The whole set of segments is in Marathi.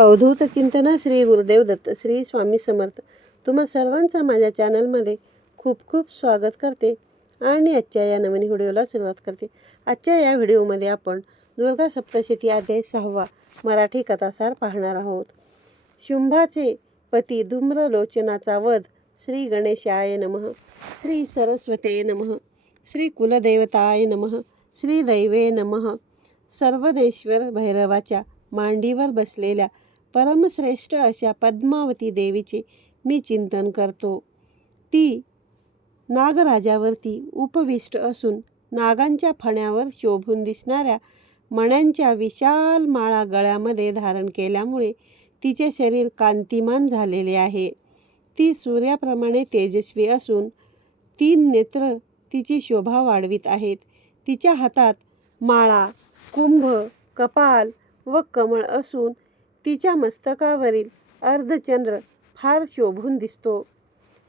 अवधूत चिंतन श्री गुरुदेव दत्त श्री स्वामी समर्थ. तुम्हा सर्वांचं माझ्या चॅनलमध्ये खूप खूप स्वागत करते आणि आजच्या या नवीन व्हिडिओला सुरुवात करते. आजच्या या व्हिडिओमध्ये आपण दुर्गा सप्तशती अध्याय सहावा मराठी कथासार पाहणार आहोत. शुंभाचे पती धूम्रलोचनाचा वध श्री गणेशाय नमः श्री सरस्वते नमः श्री कुलदेवताय नमः श्री दैवे नमः. सर्वदेश्वर भैरवाच्या मांडीवर बसलेल्या परमश्रेष्ठ अशा पद्मावती देवीचे मी चिंतन करतो. ती नागराजावरती उपविष्ट असून नागांच्या फण्यावर शोभून दिसणाऱ्या मण्यांच्या विशाल माळा गळ्यामध्ये धारण केल्यामुळे तिचे शरीर कांतिमान झालेले आहे. ती सूर्याप्रमाणे तेजस्वी असून तीन नेत्र तिची शोभा वाढवित आहेत. तिच्या हातात माळा कुंभ कपाल व कमळ असून तिच्या मस्तकावरील अर्धचंद्र फार शोभून दिसतो.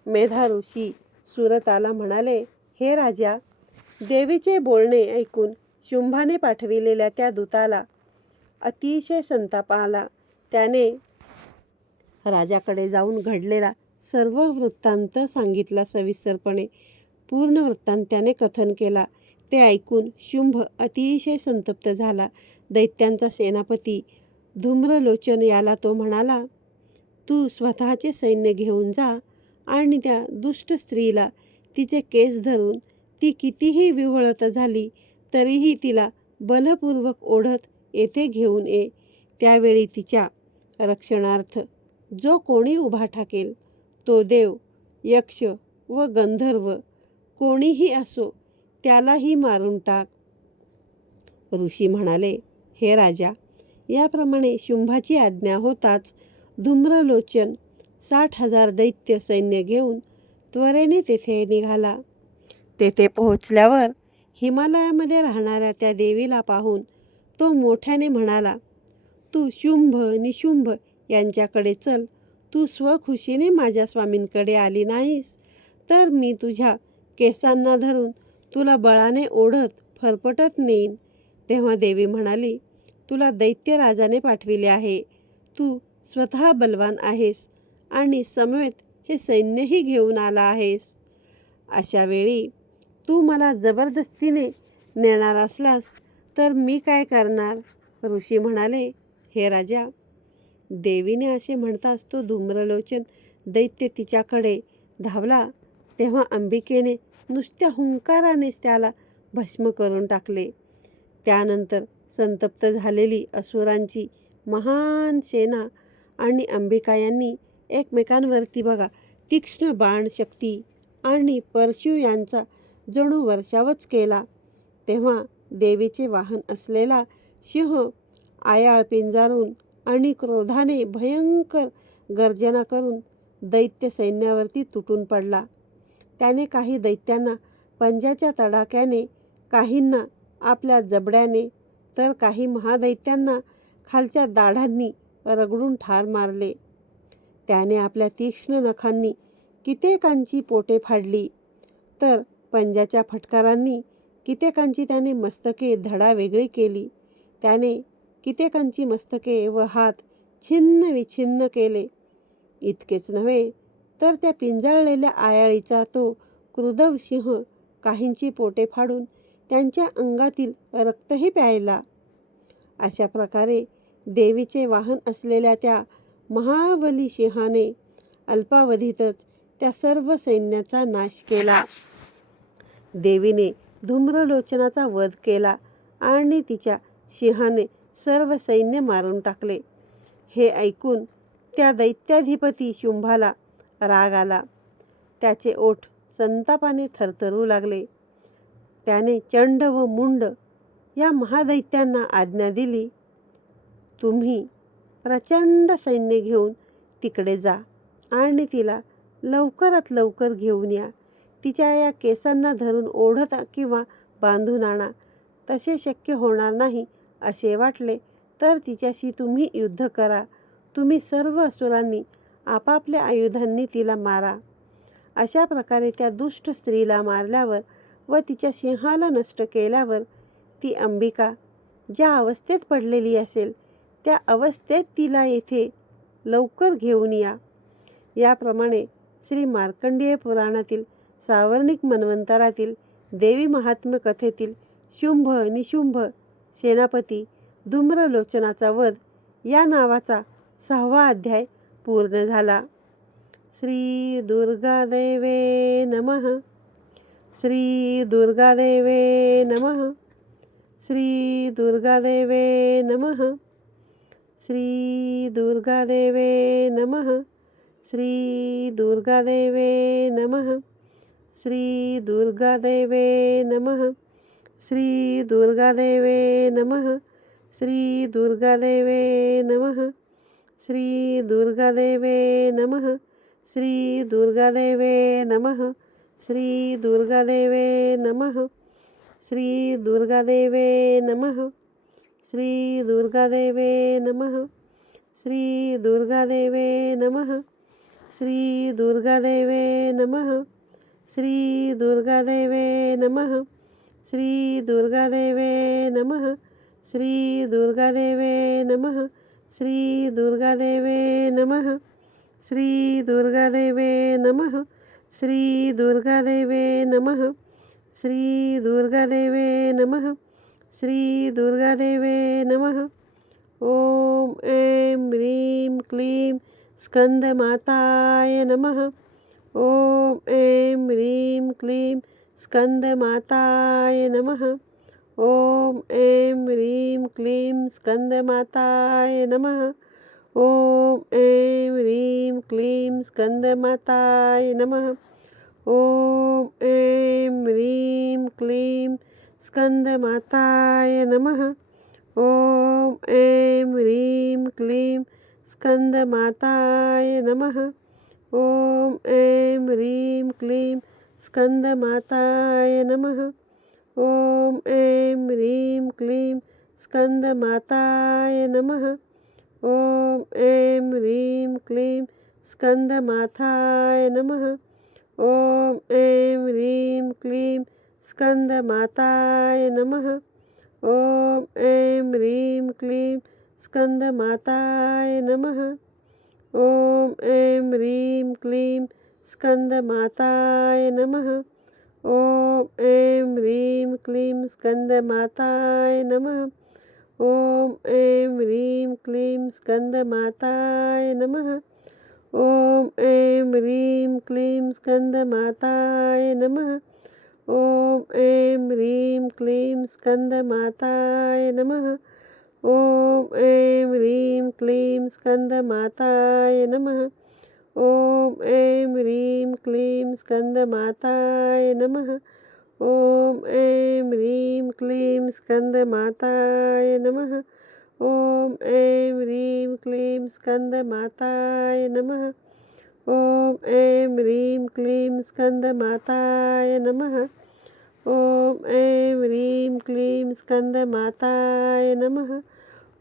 मेधा ऋषी सुरताला म्हणाले हे राजा देवीचे बोलणे ऐकून शुंभाने पाठविलेल्या त्या दूताला अतिशय संताप आला. त्याने राजाकडे जाऊन घडलेला सर्व वृत्तांत सांगितला सविस्तरपणे. पूर्ण वृत्तांत त्याने कथन केला. ते ऐकून शुंभ अतिशय संतप्त झाला. दैत्यांचा सेनापती धूम्रलोचन याला तो म्हणाला तू स्वतःचे सैन्य घेऊन जा आणि त्या दुष्ट स्त्रीला तिचे केस धरून ती कितीही विव्हळत झाली तरीही तिला बलपूर्वक ओढत येथे घेऊन ये. त्यावेळी तिच्या रक्षणार्थ जो कोणी उभा ठाकेल तो देव यक्ष व गंधर्व कोणीही असो त्यालाही मारून टाक. ऋषी म्हणाले हे राजा याप्रमाणे शुंभाची आज्ञा होताच धूम्रलोचन साठ हजार दैत्य सैन्य घेऊन त्वरेने तेथे निघाला. तेथे पोहोचल्यावर हिमालयामध्ये राहणाऱ्या त्या देवीला पाहून तो मोठ्याने म्हणाला तू शुंभ निशुंभ यांच्याकडे चल. तू स्वखुशीने माझ्या स्वामींकडे आली नाहीस तर मी तुझ्या केसांना धरून तुला बळाने ओढत फरफटत नेईन. तेव्हा देवी म्हणाली तुला दैत्यराजाने पाठविले आहे. तू स्वतः बलवान आहेस आणि समवेत हे सैन्यही घेऊन आला आहेस. अशा वेळी तू मला जबरदस्तीने नेणार असलास तर मी काय करणार? ऋषी म्हणाले हे राजा देवीने असे म्हणताच तो धूम्रलोचन दैत्य तिच्याकडे धावला तेव्हा अंबिकेने नुसत्या हुंकारानेच त्याला भस्म करून टाकले. त्यानंतर संतप्त झालेली असुरांची महान सेना आणि अंबिका यांनी एकमेकांवरती बघा तीक्ष्ण बाणशक्ती आणि परशु यांचा जणू वर्षावच केला. तेव्हा देवीचे वाहन असलेला सिंह आयाळ पिंजारून आणि क्रोधाने भयंकर गर्जना करून दैत्य सैन्यावरती तुटून पडला. त्याने काही दैत्यांना पंजाच्या तडाख्याने काहींना आपल्या जबड्याने तर काही महादैत्यांना खालच्या दाढांनी रगडून ठार मारले. त्याने आपल्या तीक्ष्ण नखांनी कित्येकांची पोटे फाडली. तर पंजाच्या फटकारांनी कित्येकांची त्याने मस्तके धडा वेगळी केली. त्याने कित्येकांची मस्तके व हात छिन्न विछिन्न केले. इतकेच नव्हे तर त्या पिंजाळलेल्या आयाळीचा तो क्रुदव सिंह काहींची पोटे फाडून त्यांच्या अंगातील रक्तही प्यायला. अशा प्रकारे देवीचे वाहन असलेल्या त्या महाबली सिंहाने अल्पावधीतच त्या सर्व सैन्याचा नाश केला. देवीने धूम्रलोचनाचा वध केला आणि तिच्या सिंहाने सर्व सैन्य मारून टाकले. हे ऐकून त्या दैत्याधिपती शुंभाला राग आला. त्याचे ओठ संतापाने थरथरू लागले. त्याने चंड व मुंड या महादैत्यांना आज्ञा दिली. तुम्ही प्रचंड सैन्य घेऊन तिकडे जा आणि तिला लवकरात लवकर घेऊन या. तिच्या या केसांना धरून ओढत किंवा बांधून आणा. तसे शक्य होणार नाही असे वाटले तर तिच्याशी तुम्ही युद्ध करा. तुम्ही सर्व असुरांनी आपापल्या आयुधांनी तिला मारा. अशा प्रकारे त्या दुष्ट स्त्रीला मारल्यावर व तिच्या सिंहाला नष्ट केल्यावर ती अंबिका ज्या अवस्थेत पडलेली असेल त्या अवस्थेत तिला येथे लवकर घेऊन या. याप्रमाणे श्री मार्कंडेय पुराणातील सावर्णिक मन्वंतरातील देवी महात्म्य कथेतील शुंभ निशुंभ सेनापती धूम्रलोचनाचा वध या नावाचा सहावा अध्याय पूर्ण झाला. श्री दुर्गादेवे नमः. श्री दुर्गादेवे नमः। श्री दुर्गादेवे नमः। श्री दुर्गादेवे नमः। श्री दुर्गादेवे नमः। श्री दुर्गादेवे नमः। श्री दुर्गादेवे नमः। श्री दुर्गादेवे नमः। श्री दुर्गादेवे नमः। श्री दुर्गादेवे नमः। श्री दुर्गादेवे नमः श्री दुर्गादेवे नमः श्री दुर्गादेवे नमः श्री दुर्गादेवे नमः श्री दुर्गादेवे नमः श्री दुर्गादेवे नमः श्री दुर्गादेवे नमः श्री दुर्गादेवे नमः श्री दुर्गादेवे नमः श्री दुर्गादेवे नमः श्री दुर्गादेवे नमः. श्री दुर्गादेवे नमः. श्री दुर्गादेवे नमः. ॐ ऐं ह्रीं क्लीं स्कन्दमाताय नमः. ॐ ऐं ह्रीं क्लीं स्कन्दमाताय नमः. ॐ ऐं ह्रीं क्लीं स्कन्दमाताय नमः. ॐ ऐं ह्रीं क्लीं स्कन्दमाताय नमः। ॐ ऐं ह्रीं क्लीं स्कन्दमाताय नमः। ॐ ऐं ह्रीं क्लीं स्कन्दमाताय नमः। ॐ ऐं ह्रीं क्लीं स्कन्दमाताय नमः। ॐ ऐं ह्रीं क्लीं स्कन्दमाताय नमः। ॐ ऐं ह्रीं क्लीं स्कन्दमाताय नमः। ॐ ऐं ह्रीं क्लीं स्कन्दमाताय नमः। ॐ ऐं ह्रीं क्लीं स्कन्दमाताय नमः। ॐ ऐं ह्रीं क्लीं स्कन्दमाताय नमः। ॐ ऐं ह्रीं क्लीं स्कन्दमाताय नमः। ॐ ऐं ह्रीं क्लीं स्कन्दमाताय नमः। ॐ ऐं ह्रीं क्लीं स्कन्दमाताय नमः। ॐ ऐं ह्रीं क्लीं स्कन्दमाताय नमः। ॐ ऐं ह्रीं क्लीं स्कन्दमाताय नमः। ॐ ऐं ह्रीं क्लीं स्कन्दमाताय नमः। ॐ ऐं ह्रीं क्लीं स्कन्दमाताय नमः। ॐ ऐं ह्रीं क्लीं स्कन्दमाताय नमः। ॐ ऐं ह्रीं क्लीं स्कन्दमाताय नमः। ॐ ऐं ह्रीं क्लीं स्कन्दमाताय नमः।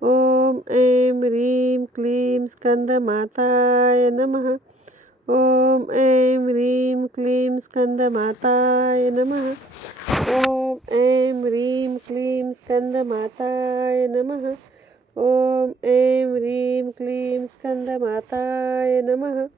ॐ ऐं ह्रीं क्लीं स्कन्दमाताय नमः। ॐ ऐं ह्रीं क्लीं स्कन्दमाताय नमः। ॐ ऐं ह्रीं क्लीं स्कन्दमाताय नमः। ॐ ऐं ह्रीं क्लीं स्कन्दमाताय नमः।